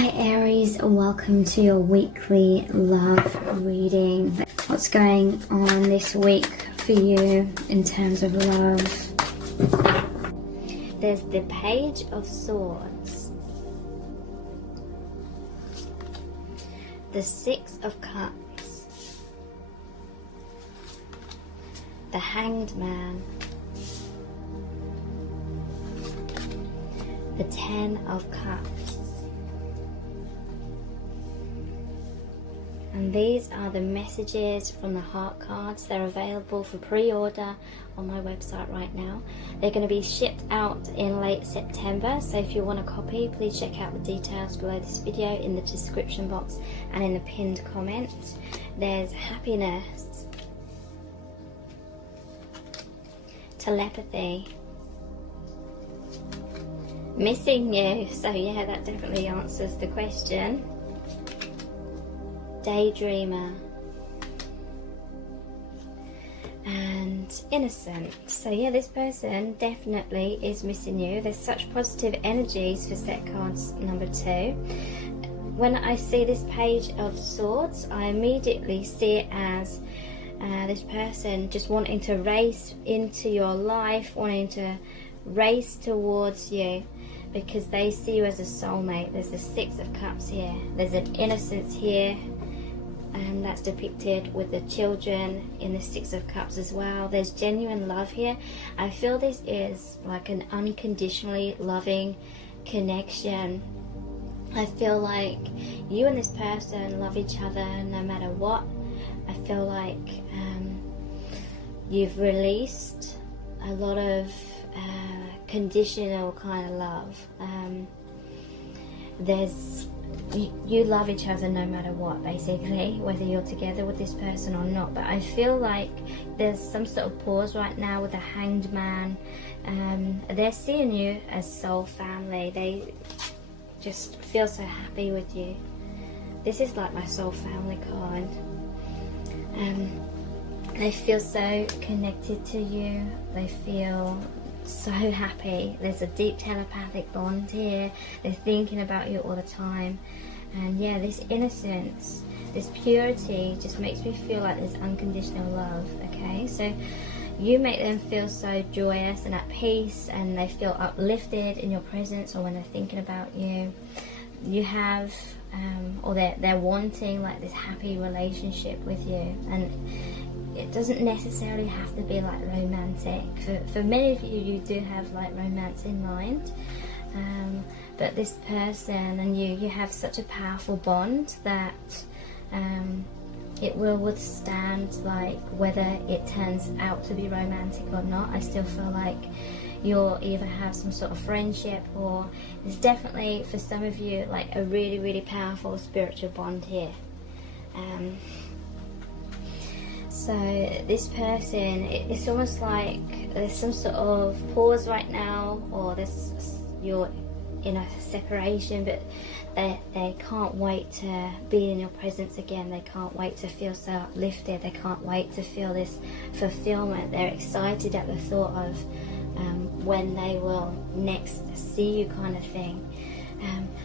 Hi Aries, welcome to your weekly love reading. What's going on this week for you in terms of love? There's the Page of Swords, the Six of Cups, the Hanged Man, the Ten of Cups. And these are the messages from the heart cards. They're available for pre-order on my website right now. They're going to be shipped out in late September, so if you want a copy, please check out the details below this video in the description box and in the pinned comment. There's happiness, telepathy, missing you, so yeah, that definitely answers the question. Daydreamer, and innocent. So yeah, this person definitely is missing you. There's such positive energies for set cards number 2. When I see this Page of Swords, I immediately see it as this person just wanting to race into your life, wanting to race towards you, because they see you as a soulmate. There's the Six of Cups here. There's an innocence here, and that's depicted with the children in the Six of Cups as well. There's genuine love here. I feel this is like an unconditionally loving connection. I feel like you and this person love each other no matter what. I feel like you've released a lot of conditional kind of love. You love each other no matter what, basically, whether you're together with this person or not. But I feel like there's some sort of pause right now with the Hanged Man. They're seeing you as soul family. They just feel so happy with you. This is like my soul family card. They feel so connected to you. They feel so happy. There's a deep telepathic bond here. They're thinking about you all the time. And yeah, this innocence, this purity just makes me feel like there's unconditional love. Okay, so you make them feel so joyous and at peace, and they feel uplifted in your presence or when they're thinking about you. You have or they're wanting like this happy relationship with you, and it doesn't necessarily have to be like romantic. For many of you, you do have like romance in mind, but this person and you have such a powerful bond that it will withstand, like, whether it turns out to be romantic or not. I still feel like you'll either have some sort of friendship, or there's definitely for some of you like a really, really powerful spiritual bond here. So this person, it's almost like there's some sort of pause right now, or you're in a separation, but they can't wait to be in your presence again. They can't wait to feel so uplifted. They can't wait to feel this fulfillment. They're excited at the thought of when they will next see you, kind of thing.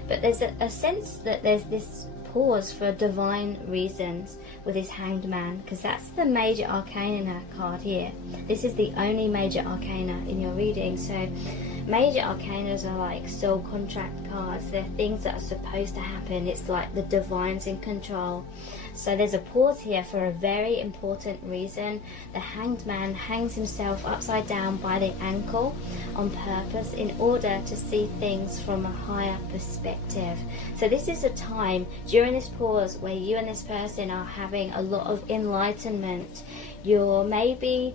But there's a sense that there's this pause for divine reasons with this Hanged Man, because that's the major arcana card here. This is the only major arcana in your reading. So major arcanas are like soul contract cards. They're things that are supposed to happen. It's like the divine's in control. So there's a pause here for a very important reason. The Hanged Man hangs himself upside down by the ankle on purpose in order to see things from a higher perspective. So this is a time during this pause where you and this person are having a lot of enlightenment. You're maybe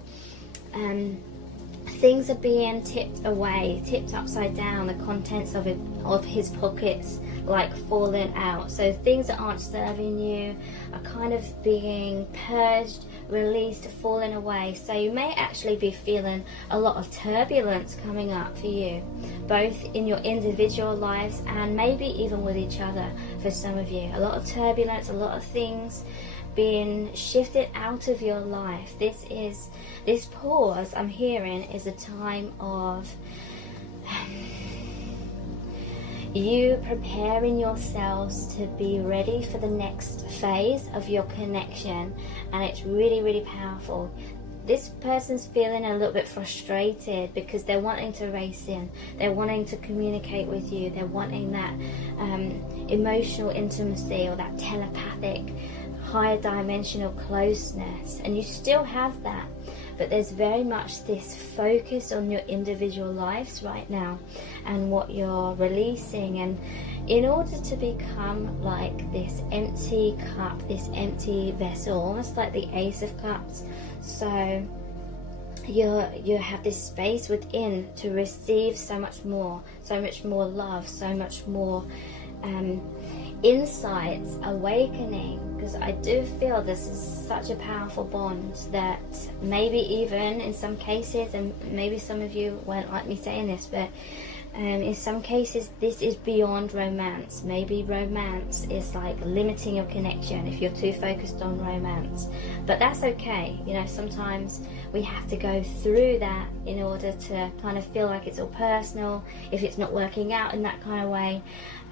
things are being tipped away, tipped upside down. The contents of his pockets like falling out. So things that aren't serving you are kind of being purged, released, falling away. So you may actually be feeling a lot of turbulence coming up for you, both in your individual lives and maybe even with each other for some of you. A lot of turbulence, a lot of things being shifted out of your life. This pause I'm hearing is a time of you preparing yourselves to be ready for the next phase of your connection, and it's really, really powerful. This person's feeling a little bit frustrated because they're wanting to race in, they're wanting to communicate with you, they're wanting that emotional intimacy or that telepathic higher dimensional closeness, and you still have that, but there's very much this focus on your individual lives right now and what you're releasing. And in order to become like this empty cup, this empty vessel, almost like the Ace of Cups, so you have this space within to receive so much more love, so much more insights, awakening, because I do feel this is such a powerful bond that maybe even in some cases, and maybe some of you won't like me saying this, but in some cases this is beyond romance. Maybe romance is like limiting your connection if you're too focused on romance, but that's okay. You know, sometimes we have to go through that in order to kind of feel like it's all personal if it's not working out in that kind of way,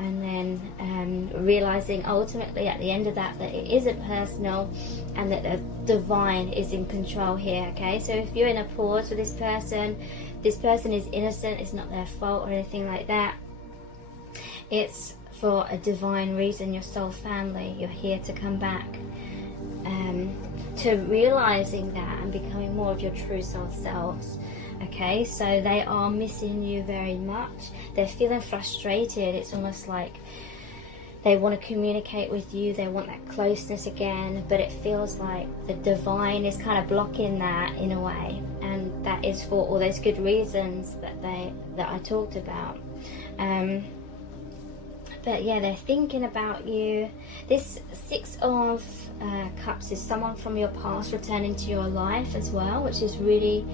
and then realizing ultimately at the end of that it isn't personal and that the divine is in control here. Okay, so if you're in a pause with this person is innocent, it's not their fault or anything like that. It's for a divine reason. Your soul family, you're here to come back to realizing that and becoming more of your true soul selves. Okay, so they are missing you very much. They're feeling frustrated. It's almost like they want to communicate with you, they want that closeness again, but it feels like the divine is kind of blocking that in a way, and that is for all those good reasons that I talked about. But yeah, they're thinking about you. This Six of Cups is someone from your past returning to your life as well, which is really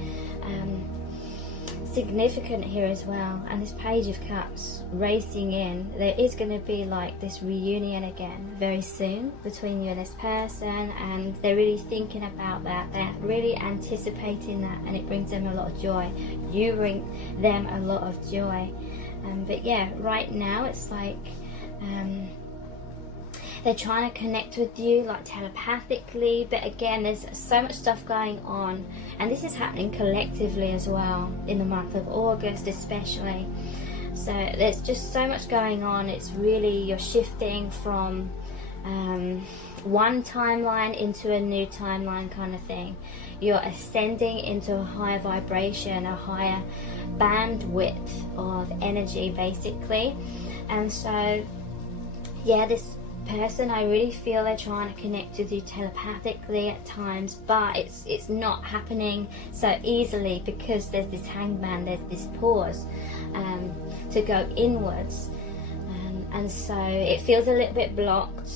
significant here as well. And this Page of Cups racing in, there is going to be like this reunion again very soon between you and this person, and they're really thinking about that, they're really anticipating that, and it brings them a lot of joy. You bring them a lot of joy. But yeah, right now it's like they're trying to connect with you like telepathically, but again there's so much stuff going on, and this is happening collectively as well in the month of August especially. So there's just so much going on. It's really, you're shifting from one timeline into a new timeline kind of thing. You're ascending into a higher vibration, a higher bandwidth of energy basically. And so yeah, this person, I really feel they're trying to connect with you telepathically at times, but it's not happening so easily because there's this hangman, there's this pause to go inwards, and so it feels a little bit blocked,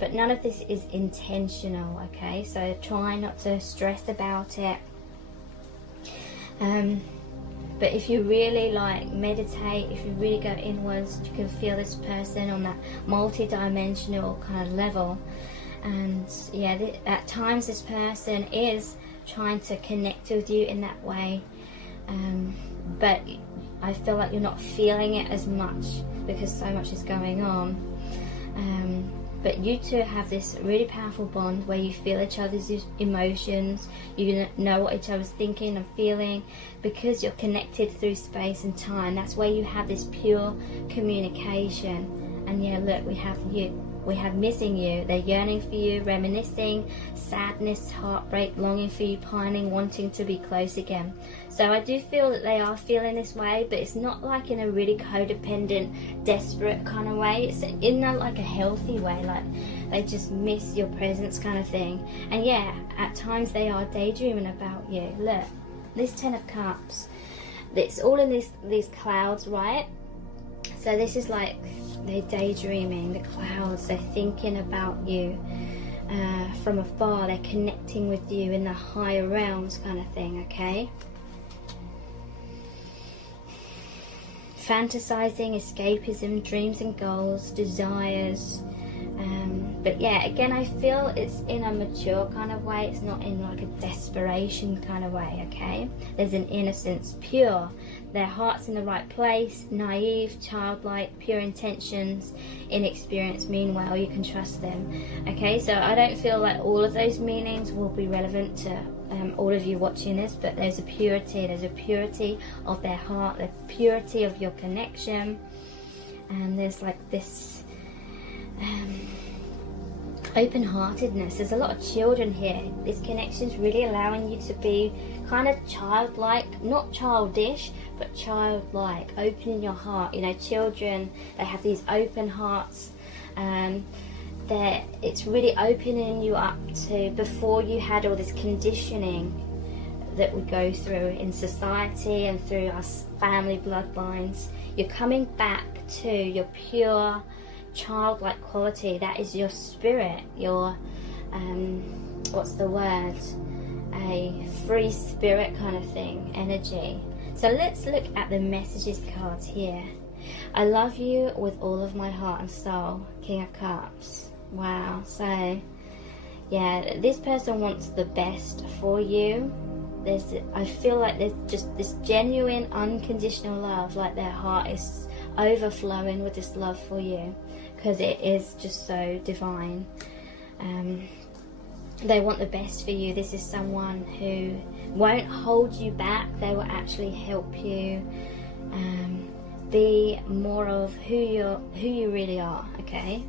but none of this is intentional. Okay, so try not to stress about it. But if you really like meditate, if you really go inwards, you can feel this person on that multi-dimensional kind of level. And yeah, at times this person is trying to connect with you in that way, but I feel like you're not feeling it as much because so much is going on. But you two have this really powerful bond where you feel each other's emotions, you know what each other's thinking and feeling, because you're connected through space and time. That's where you have this pure communication. And yeah, look, we have you. We have missing you. They're yearning for you, reminiscing, sadness, heartbreak, longing for you, pining, wanting to be close again. So I do feel that they are feeling this way, but it's not like in a really codependent, desperate kind of way. It's in like a healthy way, like they just miss your presence kind of thing. And yeah, at times they are daydreaming about you. Look, this Ten of Cups, it's all in these clouds, right? So this is like they're daydreaming, the clouds, they're thinking about you from afar, they're connecting with you in the higher realms kind of thing, okay? Fantasizing, escapism, dreams and goals, desires, But yeah, again, I feel it's in a mature kind of way. It's not in like a desperation kind of way, okay? There's an innocence, pure. Their heart's in the right place, naive, childlike, pure intentions, inexperienced, mean well, you can trust them. Okay, so I don't feel like all of those meanings will be relevant to all of you watching this, but there's a purity of their heart, the purity of your connection, and there's like this open-heartedness. There's a lot of children here. This connection's really allowing you to be kind of childlike, not childish, but childlike, opening your heart. You know, children, they have these open hearts, it's really opening you up to, before you had all this conditioning that we go through in society and through our family bloodlines. You're coming back to your pure childlike quality. That is your spirit, your what's the word, a free spirit kind of thing, energy. So let's look at the messages cards here. I love you with all of my heart and soul, King of Cups. Wow. So yeah, this person wants the best for you. I feel like there's just this genuine unconditional love, like their heart is overflowing with this love for you, because it is just so divine. They want the best for you. This is someone who won't hold you back. They will actually help you be more of who you really are. Okay,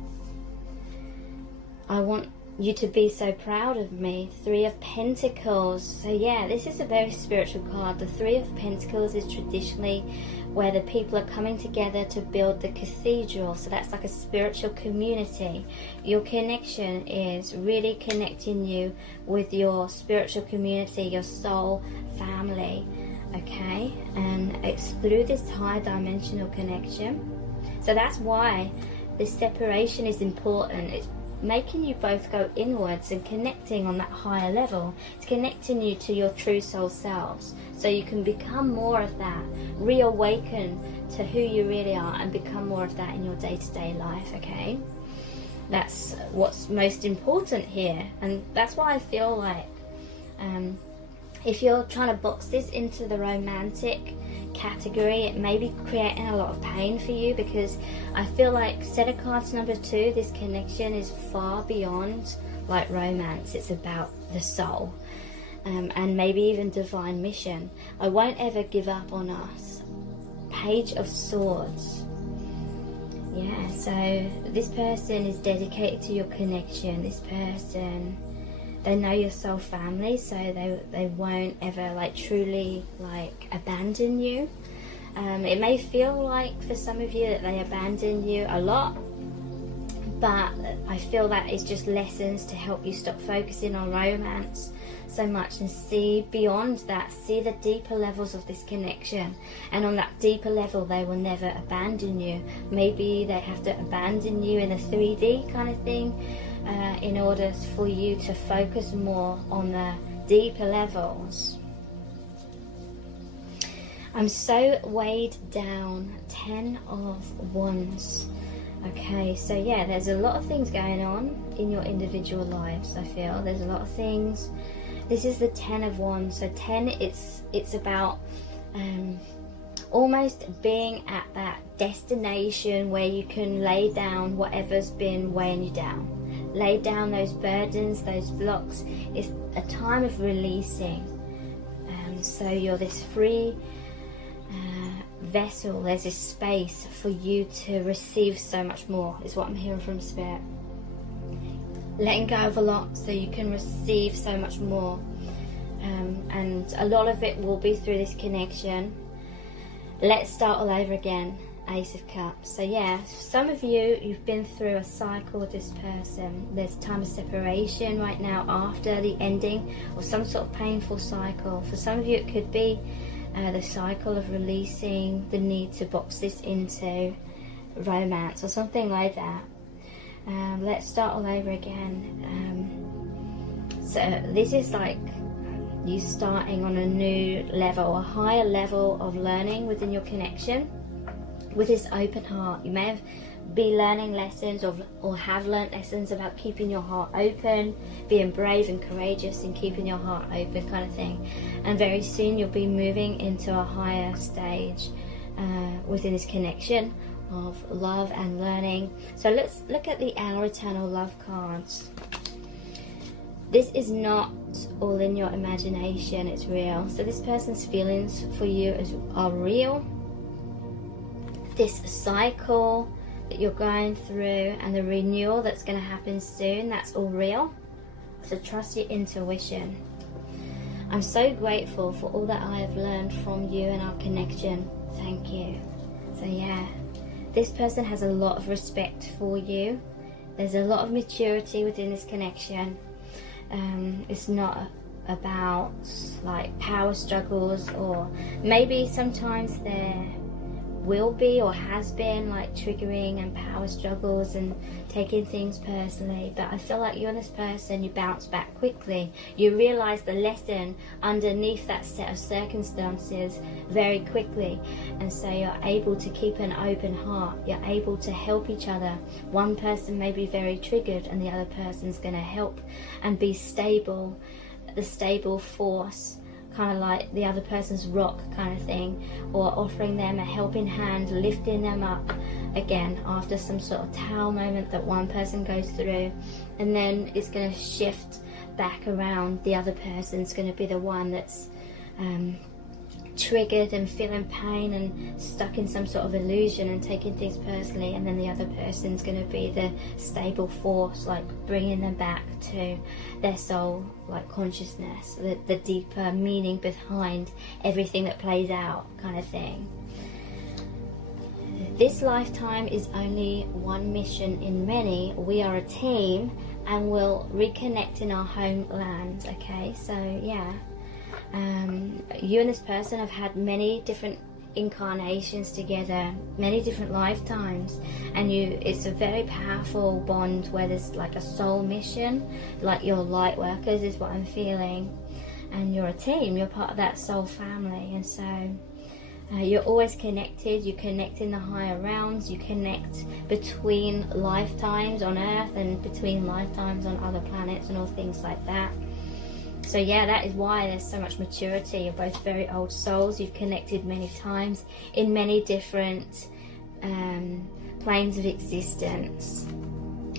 I want you to be so proud of me. Three of Pentacles. So yeah, this is a very spiritual card. The Three of Pentacles is traditionally where the people are coming together to build the cathedral. So that's like a spiritual community. Your connection is really connecting you with your spiritual community, your soul family. Okay, and it's through this high dimensional connection. So that's why this separation is important. It's making you both go inwards and connecting on that higher level. It's connecting you to your true soul selves, so you can become more of that, reawaken to who you really are, and become more of that in your day-to-day life. Okay, that's what's most important here, and that's why I feel like if you're trying to box this into the romantic category, it may be creating a lot of pain for you, because I feel like set of cards number 2, this connection is far beyond like romance. It's about the soul, and maybe even divine mission. I won't ever give up on us. Page of Swords. Yeah, so this person is dedicated to your connection. This person, they know your soul family, so they won't ever like truly like abandon you. It may feel like for some of you that they abandon you a lot, but I feel that it's just lessons to help you stop focusing on romance so much and see beyond that, see the deeper levels of this connection. And on that deeper level, they will never abandon you. Maybe they have to abandon you in a 3D kind of thing, in order for you to focus more on the deeper levels. I'm so weighed down. 10 of Wands. Okay, so yeah, there's a lot of things going on in your individual lives. I feel there's a lot of things. This is the 10 of Wands. So 10, it's about almost being at that destination where you can lay down whatever's been weighing you down. Lay down those burdens, those blocks. It's a time of releasing. So you're this free vessel. There's this space for you to receive so much more, is what I'm hearing from Spirit. Letting go of a lot so you can receive so much more. And a lot of it will be through this connection. Let's start all over again. Ace of Cups. So yeah, some of you, you've been through a cycle with this person. There's time of separation right now after the ending of some sort of painful cycle. For some of you, it could be the cycle of releasing the need to box this into romance or something like that. Let's start all over again. So this is like you starting on a new level, a higher level of learning within your connection. With this open heart, you may have be learning lessons or have learnt lessons about keeping your heart open, being brave and courageous and keeping your heart open kind of thing. And very soon you'll be moving into a higher stage within this connection of love and learning. So let's look at the Our Eternal Love cards. This is not all in your imagination, it's real. So this person's feelings for you are real. This cycle that you're going through and the renewal that's going to happen soon, that's all real. So trust your intuition. I'm so grateful for all that I have learned from you and our connection. Thank you. So yeah, this person has a lot of respect for you. There's a lot of maturity within this connection. It's not about like power struggles, or maybe sometimes there will be or has been like triggering and power struggles and taking things personally, but I feel like you and this person, you bounce back quickly. You realize the lesson underneath that set of circumstances very quickly, and so you're able to keep an open heart. You're able to help each other. One person may be very triggered and the other person's going to help and be stable, the stable force, kind of like the other person's rock kind of thing, or offering them a helping hand, lifting them up again after some sort of tower moment that one person goes through, and then it's going to shift back around. The other person's going to be the one that's triggered and feeling pain and stuck in some sort of illusion and taking things personally, and then the other person's going to be the stable force, like bringing them back to their soul, like consciousness, the deeper meaning behind everything that plays out kind of thing. This lifetime is only one mission in many. We are a team and we'll reconnect in our homeland. Okay, so yeah, you and this person have had many different incarnations together, many different lifetimes, and it's a very powerful bond where there's like a soul mission, like you're light workers is what I'm feeling, and you're a team, you're part of that soul family, and so you're always connected. You connect in the higher realms, you connect between lifetimes on Earth and between lifetimes on other planets and all things like that. So yeah, that is why there's so much maturity. You're both very old souls. You've connected many times in many different planes of existence.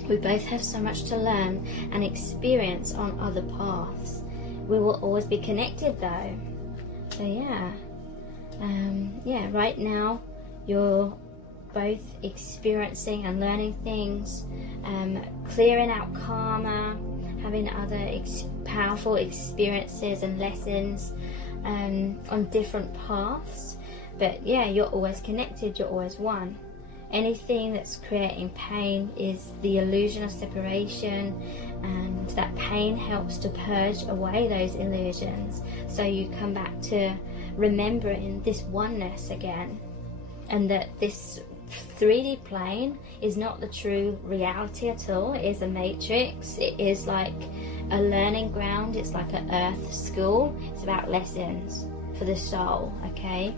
We both have so much to learn and experience on other paths. We will always be connected though. So yeah, yeah, right now you're both experiencing and learning things, clearing out karma, having other powerful experiences and lessons on different paths. But yeah, you're always connected, you're always one. Anything that's creating pain is the illusion of separation, and that pain helps to purge away those illusions, so you come back to remembering this oneness again, and that this 3D plane is not the true reality at all. It is a matrix. It is like a learning ground. It's like an earth school. It's about lessons for the soul, okay?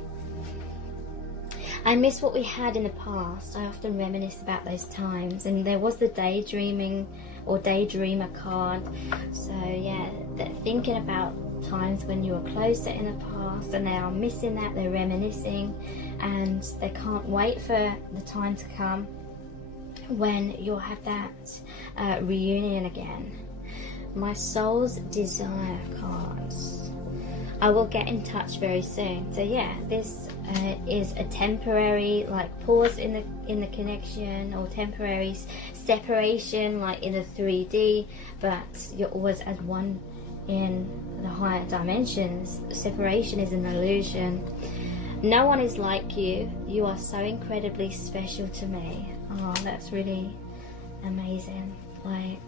I miss what we had in the past. I often reminisce about those times, and there was the daydreaming or daydreamer card. So yeah, thinking about times when you were closer in the past, and they are missing that, they're reminiscing, and they can't wait for the time to come when you'll have that reunion again. My soul's desire cards. I will get in touch very soon. So yeah, this is a temporary like pause in the connection, or temporary separation like in the 3D, but you're always as one in the higher dimensions. Separation is an illusion. No one is like you. You are so incredibly special to me. Oh, that's really amazing. Like,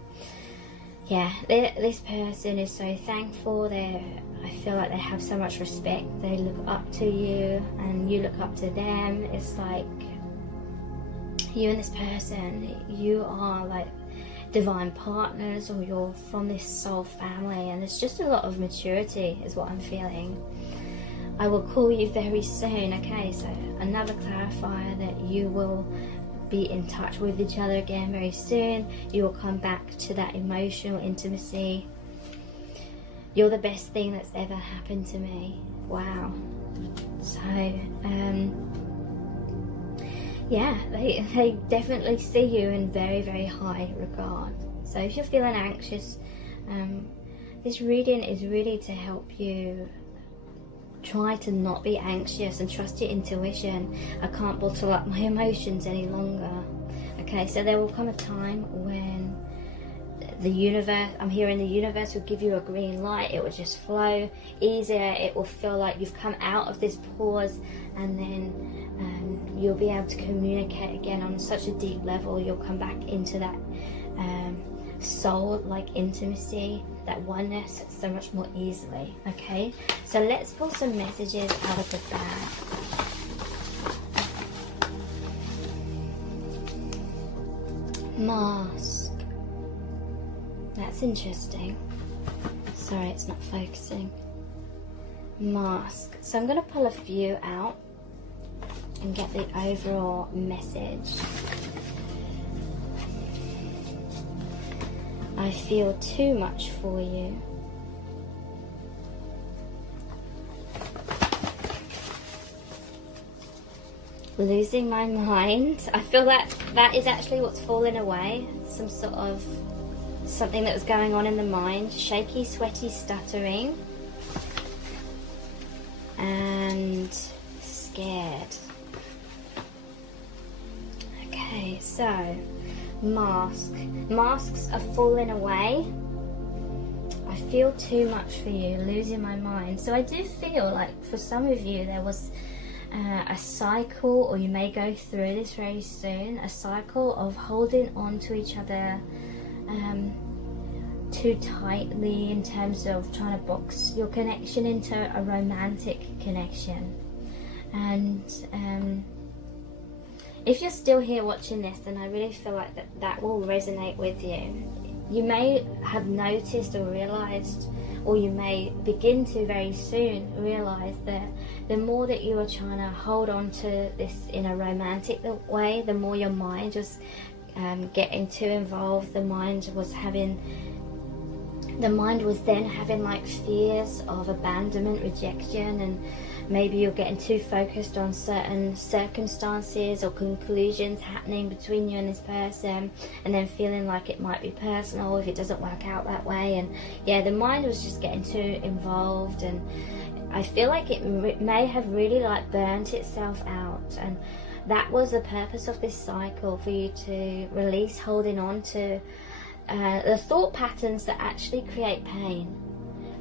yeah, this person is so thankful. I feel like they have so much respect. They look up to you and you look up to them. It's like you and this person, you are like divine partners, or you're from this soul family, and it's just a lot of maturity is what I'm feeling. I will call you very soon. Okay, so another clarifier that you will be in touch with each other again very soon. You will come back to that emotional intimacy. You're the best thing that's ever happened to me. Wow. So yeah, they definitely see you in very, very high regard. So if you're feeling anxious, this reading is really to help you try to not be anxious and trust your intuition. I can't bottle up my emotions any longer. Okay, so there will come a time when the universe, I'm hearing the universe will give you a green light. It will just flow easier. It will feel like you've come out of this pause, and then you'll be able to communicate again on such a deep level. You'll come back into that soul-like intimacy, that oneness, so much more easily. Okay, so let's pull some messages out of the bag. Mask. That's interesting. Sorry, it's not focusing. Mask. So I'm going to pull a few out and get the overall message. I feel too much for you. Losing my mind. I feel that that is actually what's fallen away. Some sort of something that was going on in the mind. Shaky, sweaty, stuttering. And scared. Okay, so masks are falling away. I feel too much for you, losing my mind. So I do feel like for some of you there was a cycle, or you may go through this very soon, a cycle of holding on to each other too tightly, in terms of trying to box your connection into a romantic connection. And if you're still here watching this, then I really feel like that will resonate with you. You may have noticed or realized, or you may begin to very soon realize that the more that you are trying to hold on to this in a romantic way, the more your mind was getting too involved. The mind was then having like fears of abandonment, rejection, and maybe you're getting too focused on certain circumstances or conclusions happening between you and this person, and then feeling like it might be personal if it doesn't work out that way. And yeah, the mind was just getting too involved, and I feel like it may have really like burnt itself out. And that was the purpose of this cycle, for you to release holding on to the thought patterns that actually create pain.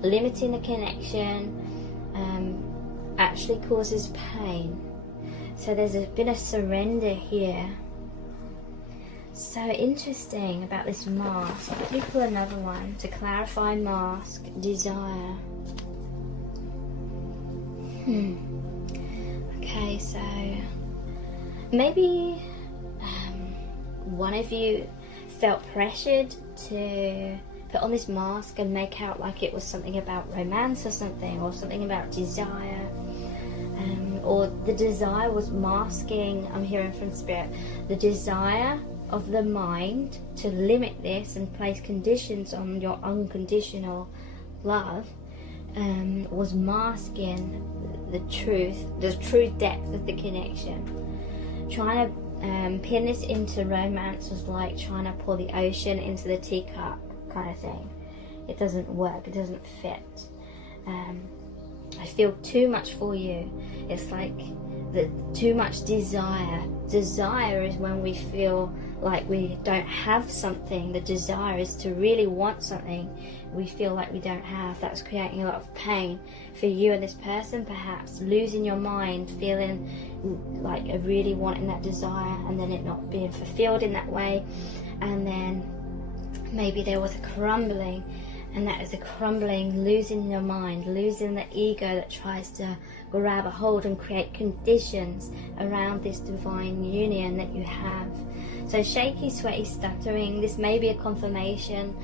Limiting the connection actually causes pain. So there's been a surrender here. So interesting about this mask. Let me pull another one to clarify mask. Desire. Okay, so maybe one of you felt pressured to put on this mask and make out like it was something about romance or something, or something about desire, or the desire was masking, I'm hearing from Spirit, the desire of the mind to limit this and place conditions on your unconditional love was masking the true depth of the connection. Trying to pin this into romance was like trying to pour the ocean into the teacup kind of thing. It doesn't work, it doesn't fit. I feel too much for you. It's like too much desire. Desire is when we feel like we don't have something. The desire is to really want something we feel like we don't have. That's creating a lot of pain for you and this person, perhaps losing your mind, feeling like really wanting that desire and then it not being fulfilled in that way. And then maybe there was a crumbling, and that is a crumbling, losing your mind, losing the ego that tries to grab a hold and create conditions around this divine union that you have. So shaky, sweaty, stuttering, this may be a confirmation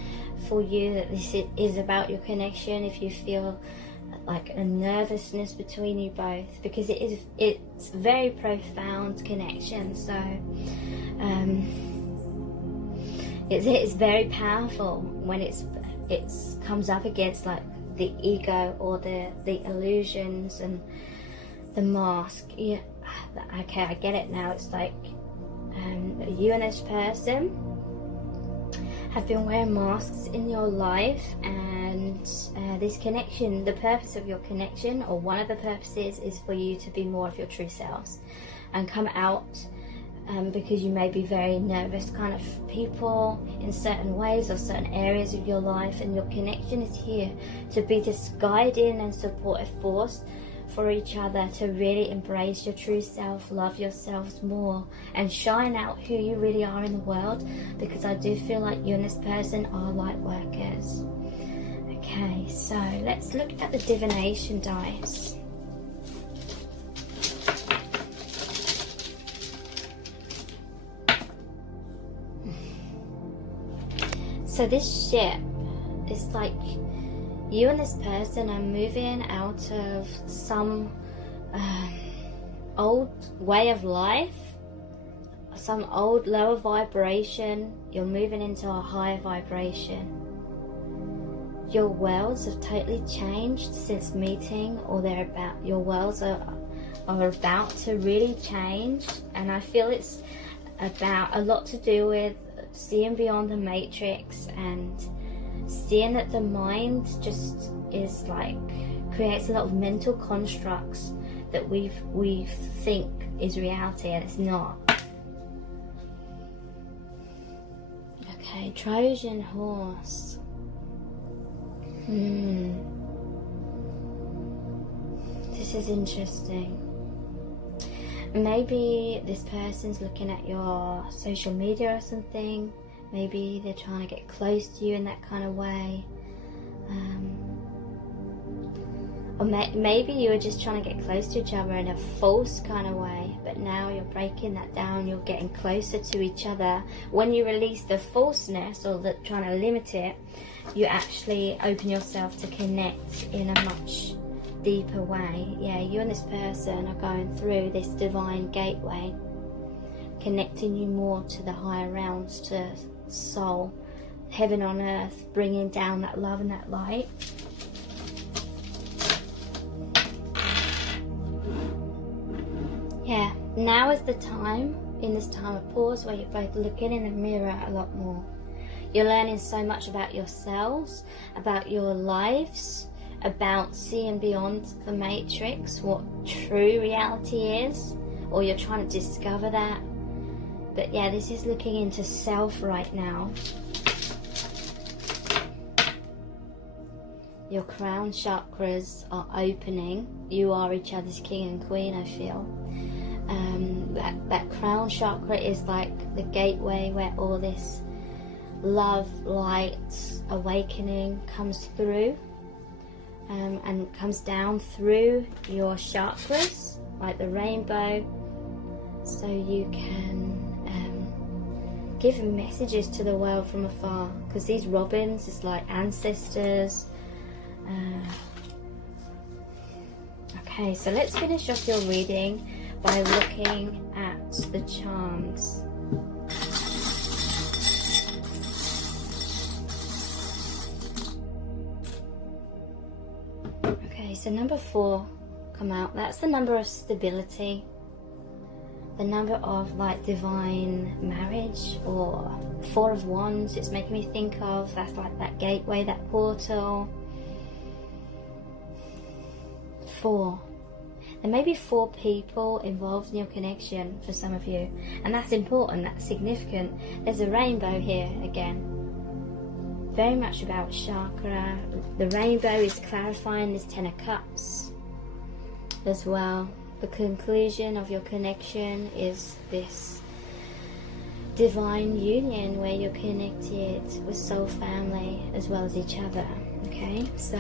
for you that this is about your connection. If you feel like a nervousness between you both, because it's very profound connection. So It's very powerful when it comes up against like the ego or the illusions and the mask. Yeah, okay, I get it now. It's like you and this person have been wearing masks in your life, and this connection, the purpose of your connection, or one of the purposes, is for you to be more of your true selves and come out, because you may be very nervous kind of people in certain ways or certain areas of your life, and your connection is here to be this guiding and supportive force for each other, to really embrace your true self, love yourselves more, and shine out who you really are in the world, because I do feel like you and this person are light workers. Okay, so let's look at the divination dice. So this ship is like you and this person are moving out of some old way of life, some old lower vibration. You're moving into a higher vibration. Your worlds have totally changed since meeting, or your worlds are about to really change, and I feel it's about a lot to do with seeing beyond the matrix and seeing that the mind just is like creates a lot of mental constructs that we think is reality, and it's not. Okay, Trojan horse. This is interesting. Maybe this person's looking at your social media or something. Maybe they're trying to get close to you in that kind of way. Or maybe you were just trying to get close to each other in a false kind of way, but now you're breaking that down, you're getting closer to each other. When you release the falseness or trying to limit it, you actually open yourself to connect in a much deeper way. Yeah, you and this person are going through this divine gateway, connecting you more to the higher realms, to soul, heaven on earth, bringing down that love and that light. Yeah, now is the time, in this time of pause, where you're both looking in the mirror a lot more. You're learning so much about yourselves, about your lives, about seeing beyond the matrix, what true reality is, or you're trying to discover that. But yeah, this is looking into self right now. Your crown chakras are opening. You are each other's king and queen, I feel. That crown chakra is like the gateway where all this love, light, awakening comes through, and comes down through your chakras like the rainbow, so you can give messages to the world from afar, because these robins is like ancestors. Okay, so let's finish off your reading by looking at the charms. Okay, so number 4 come out. That's the number of stability, the number of like divine marriage, or 4 of Wands. It's making me think of, that's like that gateway, that portal. 4. There may be 4 people involved in your connection for some of you, and that's important, that's significant. There's a rainbow here again, very much about chakra. The rainbow is clarifying this 10 of Cups as well. The conclusion of your connection is this divine union where you're connected with soul family as well as each other. Okay, so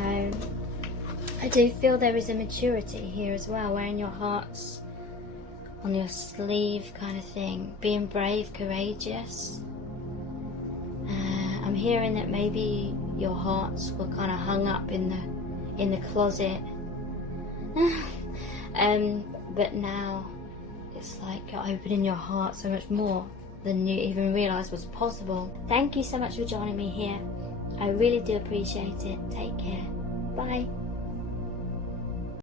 I do feel there is a maturity here as well, wearing your hearts on your sleeve kind of thing, being brave, courageous. I'm hearing that maybe your hearts were kind of hung up in the closet, but now it's like you're opening your heart so much more. than you even realised was possible. Thank you so much for joining me here. I really do appreciate it. Take care. Bye.